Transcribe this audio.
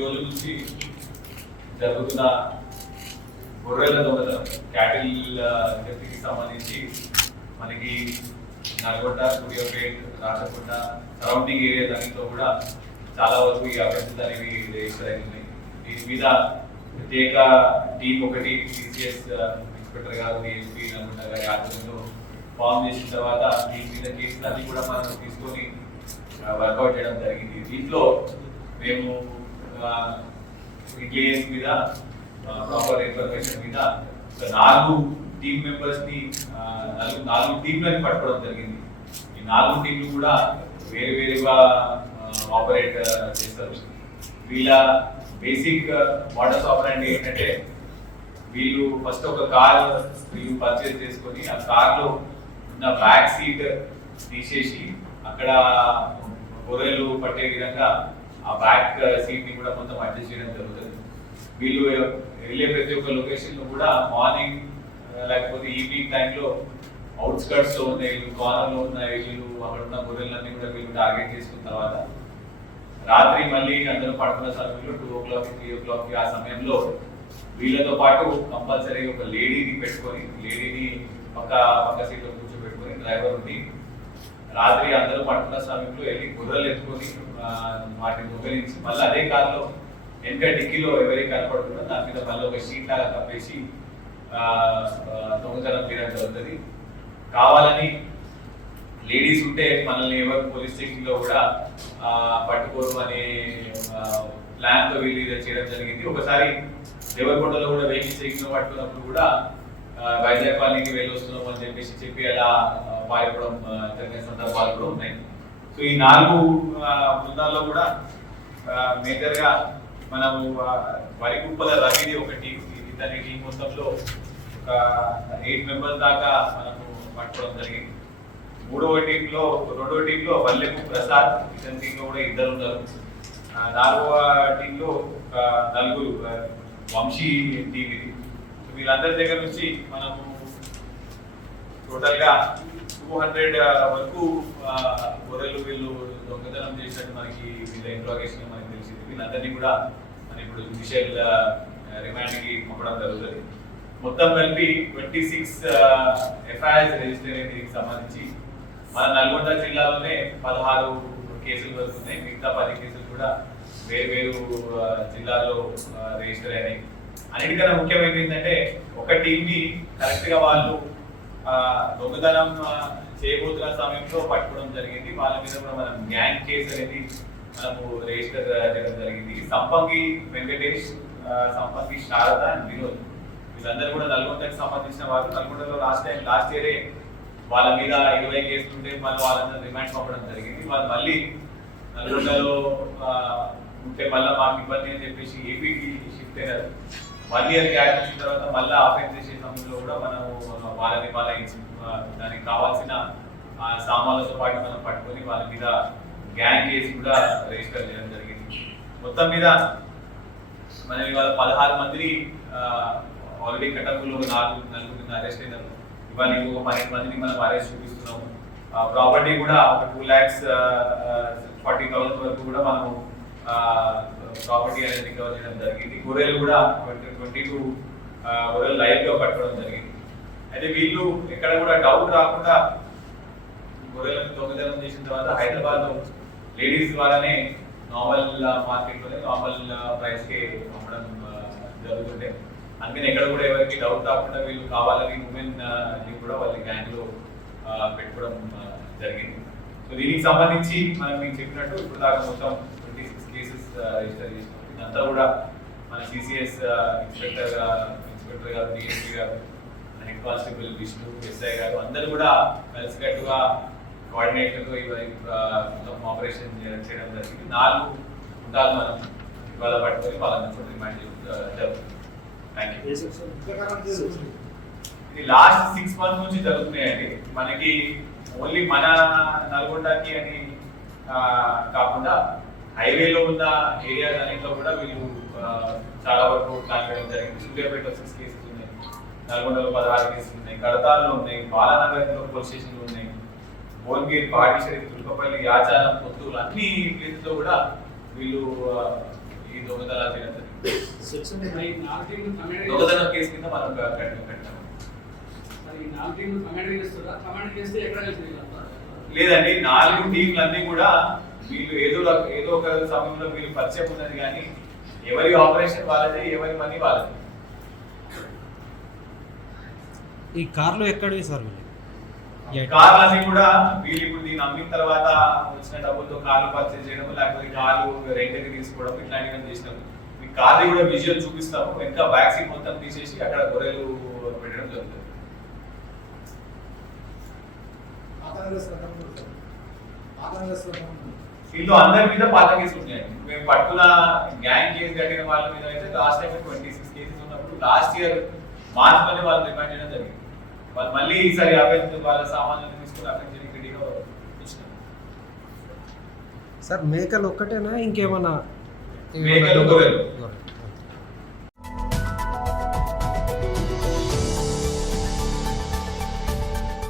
రోజుల నుంచి జరుగుతున్న గొర్రెల దొంగతనం క్యాటిల్ కి సంబంధించి మనకి నల్గొండ, సూర్యాపేట, రాచకొండ సరౌండింగ్ ఏరియాస్ అన్నింటిలో కూడా చాలా వరకు ఈ అఫెన్సెస్ అనేవి రిజిస్టర్ అవుతున్నాయి. దీని మీద ప్రత్యేక టీం ఒకటి సిసిఎస్ ఇన్స్పెక్టర్ గారు, డిఎస్పీ నల్గొండ గారి ఆధ్వర్యంలో ఫామ్ చేసిన తర్వాత దీని మీద కేసులు అన్ని కూడా మనం తీసుకొని వర్కౌట్ చేయడం జరిగింది. దీంట్లో మేము ఇంటెలిజెన్స్ మీద, ప్రాపర్ ఇన్ఫర్మేషన్ మీద 4 టీమ్ మెంబర్స్ ని 4 టీంలను పట్టుకోవడం జరిగింది. ఈ 4 టీంలు కూడా వేరుగా ఆపరేట్ చేస్తారు. వీళ్ళ బేసిక్ మోడల్స్ ఆపరేట్ ఏంటంటే, వీళ్ళు ఫస్ట్ ఒక కార్ వీళ్ళు పర్చేస్ చేసుకొని ఆ కార్లో ఉన్న బ్యాక్ సీట్ తీసేసి అక్కడ గొర్రెలు పట్టే విధంగా ఆ బ్యాక్ సీట్ ని కూడా మొత్తం అడ్జస్ట్ చేయడం జరుగుతుంది. వీళ్ళు వెళ్ళే ప్రతి ఒక్క లొకేషన్ లో కూడా మార్నింగ్ లేకపోతే ఈవినింగ్ టైంలో అవుట్స్కర్ట్స్ లో ఉన్న ఇల్లు, కార్నర్ లో ఉన్న ఇల్లు, అక్కడ ఉన్న గొర్రెలన్నీ కూడా వీళ్ళు టార్గెట్ చేసుకున్న తర్వాత రాత్రి మళ్ళీ అందరూ పడుకున్న సమయంలో 2 o'clock 3 o'clock ఆ సమయంలో వీళ్ళతో పాటు కంపల్సరీ ఒక లేడీని పెట్టుకొని, లేడీని పక్క సీట్ లో కూర్చోబెట్టుకొని డ్రైవర్ ఉండి రాత్రి అందరూ పడుకున్న సమయంలో వెళ్ళి గొర్రెలు ఎత్తుకొని వాటిని దొంగలించి మళ్ళీ అదే కార్లో వెనక డిక్కీలో ఎవరికి కనపడుతుందో దాని మీద మళ్ళీ ఒక షీట్ లాగా కప్పేసి దొంగతనం చేయడం జరుగుతుంది. కావాలని లేడీస్ ఉంటే మనల్ని ఎవరు పోలీస్ స్టేషన్ లో కూడా పట్టుకోరు అనే ప్లాన్ తో వీళ్ళు చేయడం జరిగింది. ఒకసారి దేవరకొండలో కూడా వెహికల్స్ చెకింగ్ పట్టుకున్నప్పుడు కూడా వైజాగ్ కాలనీకి వెళ్ళి వస్తున్నాం అని చెప్పి అలా పారిపోవడం జరిగిన సందర్భాలు కూడా ఉన్నాయి. సో ఈ 4 బృందాల్లో కూడా మేజర్ గా మనము వరికుప్పల రవిది ఒక టీం, ఇతని టీం మొత్తంలో ఒక 8 మెంబర్స్ దాకా మనము పట్టుకోవడం జరిగింది. రెండవ టీంలో వల్లెపు ప్రసాద్, ఇతని టీంలో కూడా 2 ఉన్నారు. 4వ టీంలో ఒక 4 వంశీ టీం ఇది. వీళ్ళందరి దగ్గర నుంచి మనము టోటల్ గా 200 వరకు గొర్రెలు వీళ్ళు దొంగతనం చేసినట్టు మనకి వీళ్ళ ఇంట్రాగేషన్ మనకి తెలిసింది. వీళ్ళందరినీ కూడా మనం ఇప్పుడు జ్యుడిషియల్ రిమాండ్ కి పంపడం జరుగుతుంది. మొత్తం కలిపి 26 ఎఫ్ఐఆర్స్ రిజిస్టర్ అయిన దీనికి సంబంధించి మన నల్గొండ జిల్లాలోనే 16 కేసులు వస్తున్నాయి. మిగతా 10 కేసులు కూడా వేరు జిల్లాల్లో రిజిస్టర్ అయినాయి. అన్నిటికన్నా ముఖ్యమైనది ఏంటంటే, ఒక టీంని కరెక్ట్ గా వాళ్ళు దొంగతనం చేయబోతున్న సమయంలో పట్టుకోవడం జరిగింది. వాళ్ళ మీద కూడా మనం గ్యాంగ్ కేసు అనేది మనము రిజిస్టర్ చేయడం జరిగింది. సంపంగి వెంకటేష్, సంపంగి శారద అండ్ వినోద్, వీళ్ళందరూ కూడా నల్గొండకి సంబంధించిన వారు. నల్గొండలో లాస్ట్ ఇయరే వాళ్ళ మీద 20 కేసులు ఉంటే మళ్ళీ వాళ్ళందరూ రిమాండ్ పంపడం జరిగింది. వాళ్ళు మళ్ళీ నల్గొండలో ఉంటే మళ్ళీ మాకు ఇబ్బంది అని చెప్పేసి ఏపీకి షిఫ్ట్ అయ్యారు. 1 year గ్యాప్ ఇచ్చిన తర్వాత మళ్ళీ ఆఫెన్స్ చేసే సమయంలో కూడా మనం వాళ్ళని దానికి కావాల్సిన సామాన్లతో పాటు మనం పట్టుకొని వాళ్ళ మీద గ్యాంగ్ కేసు కూడా రిజిస్టర్ చేయడం జరిగింది. మొత్తం మీద మనం ఇవాళ 16 మందిని ఆల్రెడీ కటకుల్లో 4 అరెస్ట్ అయినారు. ఇవాళ ఇంకొక 12 మందిని మనం అరెస్ట్ చూపిస్తున్నాము. ప్రాపర్టీ కూడా ఒక 2,40,000 వరకు కూడా మనము ప్రాపర్టీ అనేది రికవర్ చేయడం జరిగింది. గొర్రెలు కూడా 22 గొర్రెలు లైవ్ గా పట్టుకోవడం జరిగింది. అయితే వీళ్ళు ఎక్కడ కూడా డౌట్ రాకుండా గొర్రెలను దొంగతనం చేసిన తర్వాత హైదరాబాద్ లో లేడీస్ ద్వారానే నార్మల్ మార్కెట్ లోనే నార్మల్ ప్రైస్ కి అమ్మడం జరుగుతుంటే, అందుకని ఎక్కడ కూడా ఎవరికి డౌట్ రాకుండా వీళ్ళు కావాలని ఉమెన్ ని కూడా వాళ్ళ గ్యాంగ్ లో పెట్టుకోవడం జరిగింది. సో దీనికి సంబంధించి మనం మీకు చెప్పినట్టు ఇప్పుడు దాకా మొత్తం 26 కేసెస్ రిజిస్టర్ చేసినాం. ఇదంతా కూడా మన సిసిఎస్ ఇన్స్పెక్టర్ గారు, డిఎస్పీ గారు, హెడ్ కానిస్టేబుల్ విష్ణు, ఎస్ఐ గారు అందరూ కూడా కలిసికట్టుగా కోఆర్డినేటర్తో మొత్తం ఆపరేషన్ చేయడం జరిగింది. 4 గుంటాలు మనం ఇవాళ పట్టుకొని వాళ్ళందరూ రిమాండ్ జరుగుతుంది. ఇది లాస్ట్ 6 months నుంచి జరుగుతున్నాయండి. మనకి ఓన్లీ మన నల్గొండకి అని కాకుండా హైవేలో ఉన్న ఏరియాస్ అన్నింటిలో కూడా వీళ్ళు చాలా వరకు ప్లాన్ చేయడం జరిగింది. సూర్యాపేటలో 6 కేసెస్ ఉన్నాయి, నల్గొండలో 16 కేసులు ఉన్నాయి, కడతాల్లో ఉన్నాయి, బాలానగర్లో పోలీస్ స్టేషన్లు ఉన్నాయి, భువనగిరి, పాటిషరి, తుర్కపల్లి, యాచారం, పొత్తూరు అన్ని ప్లేసెస్లో కూడా వీళ్ళు ఈ దొంగతనాలు చేయడం జరిగింది. సెక్షన్ 9 టీంలు కమాండ్ దొంగతనం కేసు కింద మనం కట్టాము. మరి 4 టీంలు కమాండ్ చేస్తారా? కమాండ్ చేస్తే ఎక్కడ కలిసి లేదండి, 4 టీంలన్నీ కూడా వీళ్ళు ఏదో ఒక సమయంలో వీళ్ళు పరిచయం ఉన్నది, కానీ ఎవరి ఆపరేషన్ వాళ్ళది, ఎవరి మనీ వాళ్ళది. ఈ కార్లు ఎక్కడివి సార్ వీళ్ళు? కార్లన్నీ కూడా వీళ్ళు ఇప్పుడు దీన్ని అమ్మిన తర్వాత వచ్చిన డబ్బులతో కార్లు పర్చేజ్ చేయడం, లేకపోతే కార్లు రెంట్కి తీసుకోవడం, ఇట్లాంటివి చేసినాం. మీకు కార్లు కూడా విజువల్ చూపిస్తాము. వెనక వ్యాక్సిన్ మొత్తం తీసేసి అక్కడ గొర్రెలు పెట్టడం జరుగుతుంది. వీళ్ళు అందరి మీద పాత కేసులు ఉన్నాయండి. మేము పట్టుకున్న గ్యాంగ్ కేసు కట్టిన వాళ్ళ మీద అయితే లాస్ట్ టైం 26 కేసెస్ ఉన్నప్పుడు లాస్ట్ ఇయర్ మార్చిలోనే వాళ్ళు రిమాండ్ చేయడం జరిగింది. వాళ్ళు మళ్ళీ ఈసారి వాళ్ళ సామాన్లను తీసుకుని అఫెన్స్ చేయడానికి రెడీగా వచ్చినారు. సార్ మేకలు ఒక్కటేనా ఇంకేమన్నా? మేకలు, గొర్రెలు.